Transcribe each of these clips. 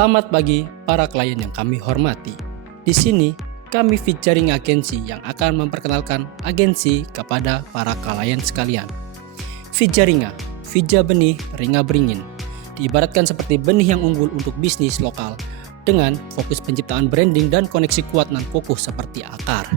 Selamat pagi para klien yang kami hormati. Di sini kami featuring agensi yang akan memperkenalkan agensi kepada para klien sekalian. Featuringa, Vija Benih Ringa Beringin, diibaratkan seperti benih yang unggul untuk bisnis lokal dengan fokus penciptaan branding dan koneksi kuat dan kokoh seperti akar.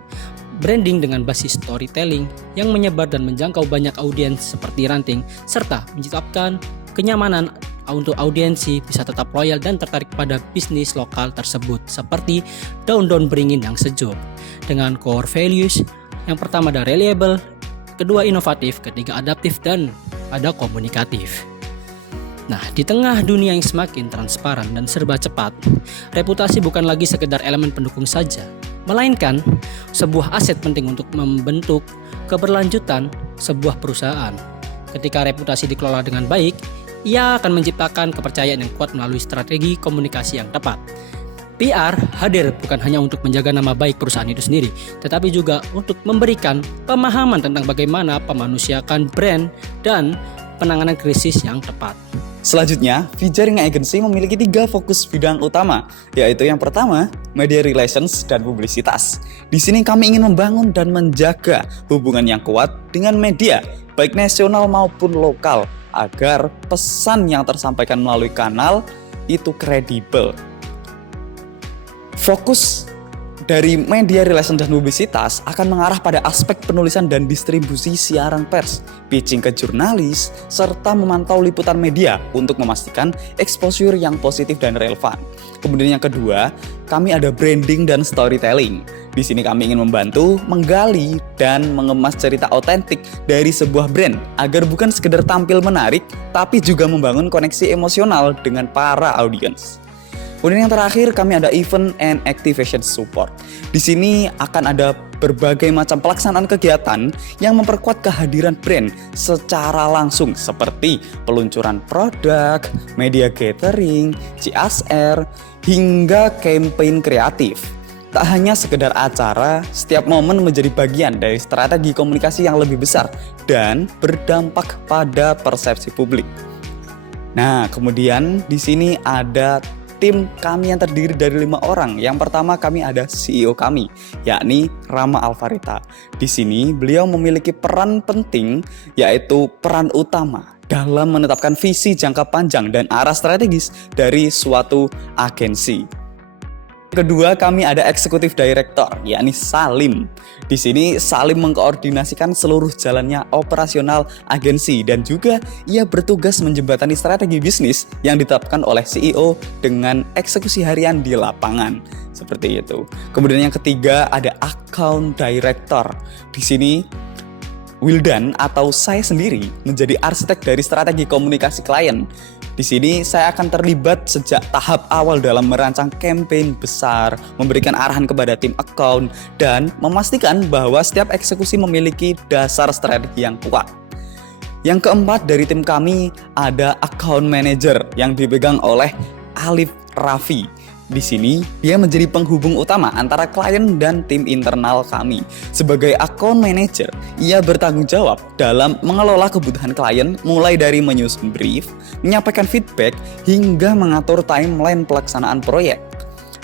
Branding dengan basis storytelling yang menyebar dan menjangkau banyak audiens seperti ranting, serta menciptakan kenyamanan untuk audiensi bisa tetap loyal dan tertarik pada bisnis lokal tersebut, seperti daun-daun beringin yang sejuk dengan core values yang pertama ada reliable, kedua inovatif, ketiga adaptif, dan ada komunikatif. Nah, di tengah dunia yang semakin transparan dan serba cepat, reputasi bukan lagi sekedar elemen pendukung saja, melainkan sebuah aset penting untuk membentuk keberlanjutan sebuah perusahaan. Ketika reputasi dikelola dengan baik, ia akan menciptakan kepercayaan yang kuat melalui strategi komunikasi yang tepat. PR hadir bukan hanya untuk menjaga nama baik perusahaan itu sendiri, tetapi juga untuk memberikan pemahaman tentang bagaimana memanusiakan brand dan penanganan krisis yang tepat. Selanjutnya, Vija Ringa Agency memiliki 3 fokus bidang utama, yaitu yang pertama, media relations dan publisitas. Di sini kami ingin membangun dan menjaga hubungan yang kuat dengan media, baik nasional maupun lokal, agar pesan yang tersampaikan melalui kanal itu kredibel. Fokus dari media relation dan publisitas akan mengarah pada aspek penulisan dan distribusi siaran pers, pitching ke jurnalis, serta memantau liputan media untuk memastikan exposure yang positif dan relevan. Kemudian yang kedua, kami ada branding dan storytelling. Di sini kami ingin membantu, menggali, dan mengemas cerita otentik dari sebuah brand agar bukan sekedar tampil menarik, tapi juga membangun koneksi emosional dengan para audiens. Kemudian yang terakhir, kami ada event and activation support. Di sini akan ada berbagai macam pelaksanaan kegiatan yang memperkuat kehadiran brand secara langsung, seperti peluncuran produk, media gathering, CSR, hingga campaign kreatif. Tak hanya sekedar acara, setiap momen menjadi bagian dari strategi komunikasi yang lebih besar dan berdampak pada persepsi publik. Nah, kemudian di sini ada tim kami yang terdiri dari 5 orang. Yang pertama kami ada CEO kami, yakni Rama Alvarita. Di sini beliau memiliki peran penting, yaitu peran utama dalam menetapkan visi jangka panjang dan arah strategis dari suatu agensi. Kedua, kami ada Executive Director, yakni Salim. Di sini Salim mengkoordinasikan seluruh jalannya operasional agensi dan juga ia bertugas menjembatani strategi bisnis yang ditetapkan oleh CEO dengan eksekusi harian di lapangan. Seperti itu. Kemudian yang ketiga ada Account Director. Di sini Wildan atau saya sendiri menjadi arsitek dari strategi komunikasi klien. Di sini saya akan terlibat sejak tahap awal dalam merancang campaign besar, memberikan arahan kepada tim account, dan memastikan bahwa setiap eksekusi memiliki dasar strategi yang kuat. Yang keempat dari tim kami ada account manager yang dipegang oleh Alif Raffi. Di sini dia menjadi penghubung utama antara klien dan tim internal kami. Sebagai account manager, ia bertanggung jawab dalam mengelola kebutuhan klien mulai dari menyusun brief, menyampaikan feedback, hingga mengatur timeline pelaksanaan proyek.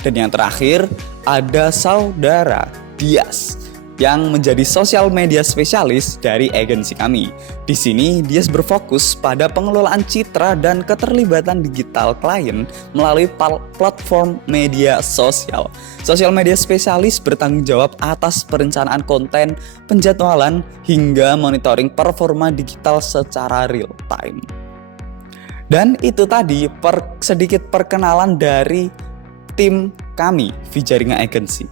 Dan yang terakhir ada saudara Dias yang menjadi sosial media spesialis dari agensi kami. Di sini, Dias berfokus pada pengelolaan citra dan keterlibatan digital klien melalui platform media sosial. Sosial media spesialis bertanggung jawab atas perencanaan konten, penjadwalan, hingga monitoring performa digital secara real time. Dan itu tadi sedikit perkenalan dari tim kami, Vija Ringa Agency.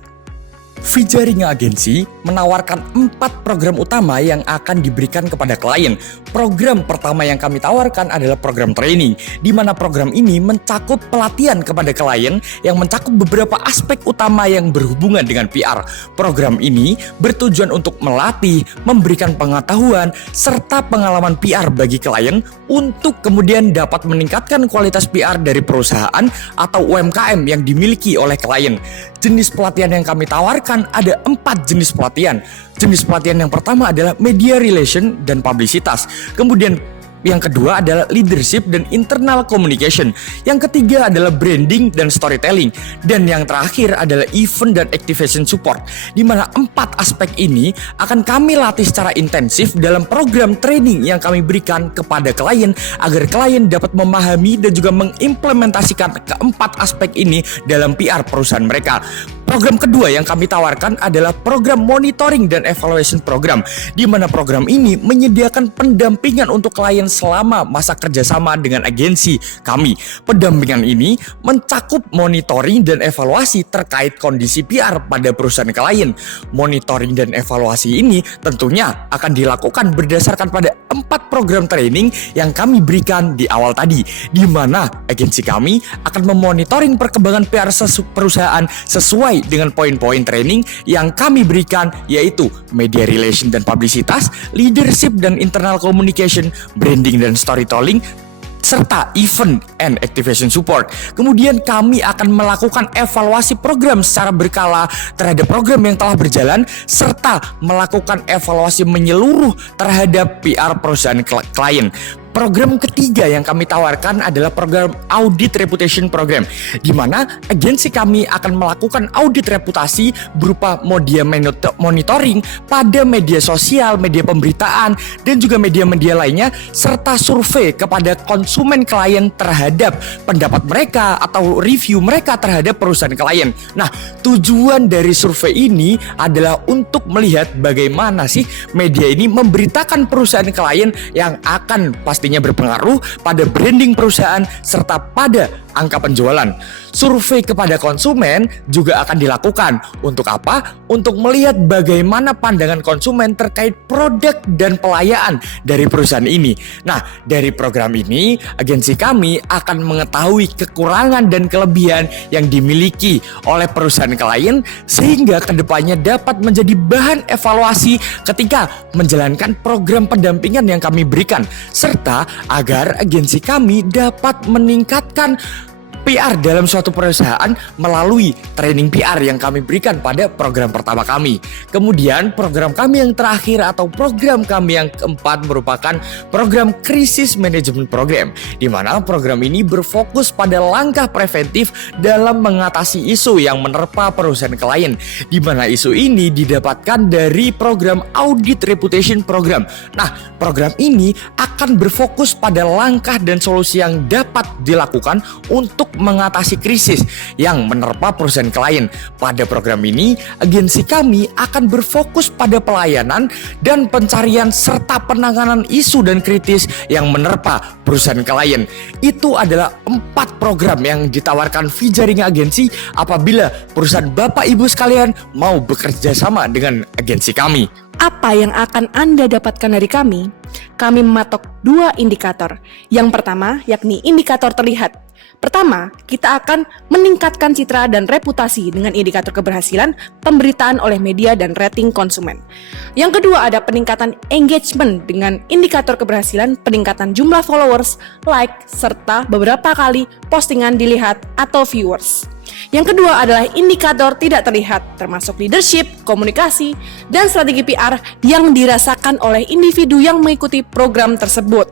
Vija Ringa Agency menawarkan 4 program utama yang akan diberikan kepada klien. Program pertama yang kami tawarkan adalah program training, di mana program ini mencakup pelatihan kepada klien yang mencakup beberapa aspek utama yang berhubungan dengan PR. Program ini bertujuan untuk melatih, memberikan pengetahuan, serta pengalaman PR bagi klien untuk kemudian dapat meningkatkan kualitas PR dari perusahaan atau UMKM yang dimiliki oleh klien. Jenis pelatihan yang kami tawarkan ada 4 jenis pelatihan. Jenis pelatihan yang pertama adalah media relation dan publisitas. Kemudian Yang kedua adalah leadership dan internal communication. Yang ketiga adalah branding dan storytelling. Dan yang terakhir adalah event dan activation support. Di mana 4 aspek ini akan kami latih secara intensif dalam program training yang kami berikan kepada klien agar klien dapat memahami dan juga mengimplementasikan keempat aspek ini dalam PR perusahaan mereka. Program kedua yang kami tawarkan adalah program monitoring dan evaluation program, di mana program ini menyediakan pendampingan untuk klien selama masa kerjasama dengan agensi kami. Pendampingan ini mencakup monitoring dan evaluasi terkait kondisi PR pada perusahaan klien. Monitoring dan evaluasi ini tentunya akan dilakukan berdasarkan pada 4 program training yang kami berikan di awal tadi, di mana agensi kami akan memonitoring perkembangan PR perusahaan sesuai dengan poin-poin training yang kami berikan, yaitu media relation dan publisitas, leadership dan internal communication, branding dan storytelling, serta event and activation support. Kemudian kami akan melakukan evaluasi program secara berkala terhadap program yang telah berjalan, serta melakukan evaluasi menyeluruh terhadap PR perusahaan klien. Program ketiga yang kami tawarkan adalah program audit reputation program, di mana agensi kami akan melakukan audit reputasi berupa media monitoring pada media sosial, media pemberitaan, dan juga media-media lainnya, serta survei kepada konsumen klien terhadap pendapat mereka atau review mereka terhadap perusahaan klien. Nah, tujuan dari survei ini adalah untuk melihat bagaimana sih media ini memberitakan perusahaan klien yang akan pastinya berpengaruh pada branding perusahaan serta pada angka penjualan. Survei kepada konsumen juga akan dilakukan. Untuk apa? Untuk melihat bagaimana pandangan konsumen terkait produk dan pelayanan dari perusahaan ini. Nah, dari program ini, agensi kami akan mengetahui kekurangan dan kelebihan yang dimiliki oleh perusahaan klien, sehingga kedepannya dapat menjadi bahan evaluasi ketika menjalankan program pendampingan yang kami berikan, serta agar agensi kami dapat meningkatkan PR dalam suatu perusahaan melalui training PR yang kami berikan pada program pertama kami. Kemudian program kami yang terakhir atau program kami yang keempat merupakan program Crisis Management Program, di mana program ini berfokus pada langkah preventif dalam mengatasi isu yang menerpa perusahaan klien, di mana isu ini didapatkan dari program Audit Reputation Program. Nah, program ini akan berfokus pada langkah dan solusi yang dapat dilakukan untuk mengatasi krisis yang menerpa perusahaan klien. Pada program ini, agensi kami akan berfokus pada pelayanan dan pencarian serta penanganan isu dan kritis yang menerpa perusahaan klien. Itu adalah 4 program yang ditawarkan Vijaring Agensi apabila perusahaan Bapak Ibu sekalian mau bekerja sama dengan agensi kami. Apa yang akan Anda dapatkan dari kami? Kami mematok 2 indikator. Yang pertama, yakni indikator terlihat. Pertama, kita akan meningkatkan citra dan reputasi dengan indikator keberhasilan pemberitaan oleh media dan rating konsumen. Yang kedua, ada peningkatan engagement dengan indikator keberhasilan peningkatan jumlah followers, like, serta beberapa kali postingan dilihat atau viewers. Yang kedua adalah indikator tidak terlihat, termasuk leadership, komunikasi, dan strategi PR yang dirasakan oleh individu yang mengikuti program tersebut.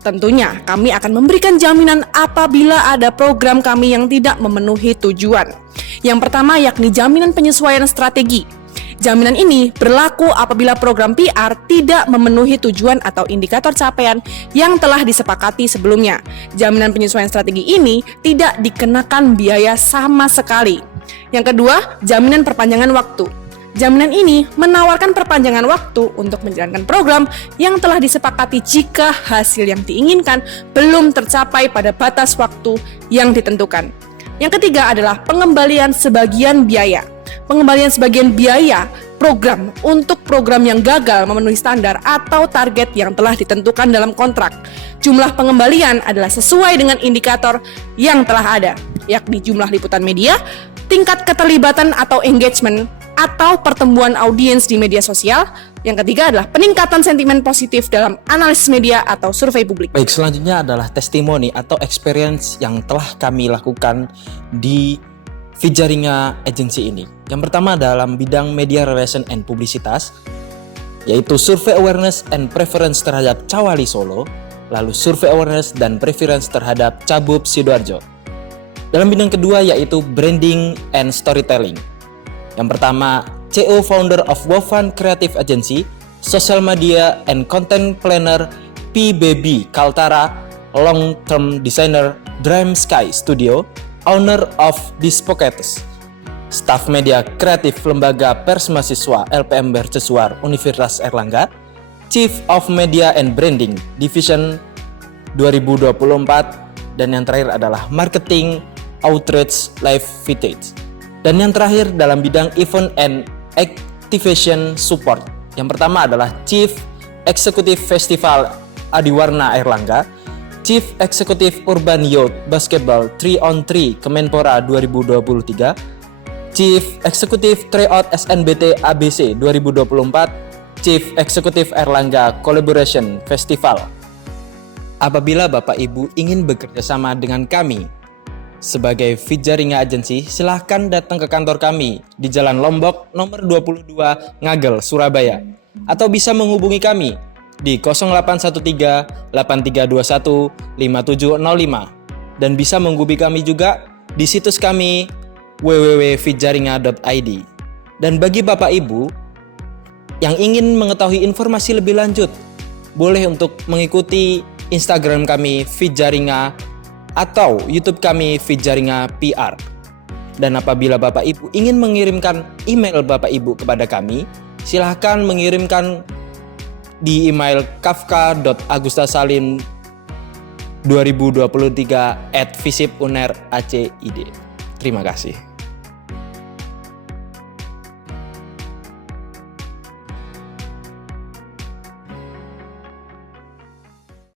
Tentunya kami akan memberikan jaminan apabila ada program kami yang tidak memenuhi tujuan. Yang pertama yakni jaminan penyesuaian strategi. Jaminan ini berlaku apabila program PR tidak memenuhi tujuan atau indikator capaian yang telah disepakati sebelumnya. Jaminan penyesuaian strategi ini tidak dikenakan biaya sama sekali. Yang kedua, jaminan perpanjangan waktu. Jaminan ini menawarkan perpanjangan waktu untuk menjalankan program yang telah disepakati jika hasil yang diinginkan belum tercapai pada batas waktu yang ditentukan. Yang ketiga adalah pengembalian sebagian biaya. Pengembalian sebagian biaya program untuk program yang gagal memenuhi standar atau target yang telah ditentukan dalam kontrak. Jumlah pengembalian adalah sesuai dengan indikator yang telah ada, yakni jumlah liputan media, tingkat keterlibatan atau engagement, atau pertumbuhan audiens di media sosial. Yang ketiga adalah peningkatan sentimen positif dalam analisis media atau survei publik. Baik, selanjutnya adalah testimoni atau experience yang telah kami lakukan di Vijaring Agency ini. Yang pertama dalam bidang media relation and publisitas, yaitu survei awareness and preference terhadap Cawali Solo. lalu survei awareness dan preference terhadap Cabub Sidoarjo. Dalam bidang kedua yaitu branding and storytelling. Yang pertama, CEO founder of Wofan Creative Agency, social media and content planner PBB Kaltara, long term designer Dream Sky Studio, owner of Dispoketes, staf media kreatif Lembaga Pers Mahasiswa LPM Mercusuar Universitas Erlangga, Chief of Media and Branding Division 2024, dan yang terakhir adalah Marketing Outreach Live Footage. Dan yang terakhir dalam bidang Event and Activation Support. Yang pertama adalah Chief Executive Festival Adiwarna Erlangga, Chief Executive Urban Youth Basketball 3on3 Kemenpora 2023, Chief Executive Tryout SNBT ABC 2024, Chief Executive Erlangga Collaboration Festival. Apabila Bapak Ibu ingin bekerja sama dengan kami sebagai Fitjaringa Agency, silahkan datang ke kantor kami di Jalan Lombok nomor 22 Ngagel, Surabaya, atau bisa menghubungi kami di 0813 8321 5705 dan bisa menghubungi kami juga di situs kami www.fitjaringa.id. Dan bagi Bapak Ibu yang ingin mengetahui informasi lebih lanjut, boleh untuk mengikuti Instagram kami Fitjaringa atau YouTube kami Fitjaringa PR. Dan apabila Bapak Ibu ingin mengirimkan email Bapak Ibu kepada kami, silahkan mengirimkan di email kafka.agustasalim2023@visipuner.acid. Terima kasih.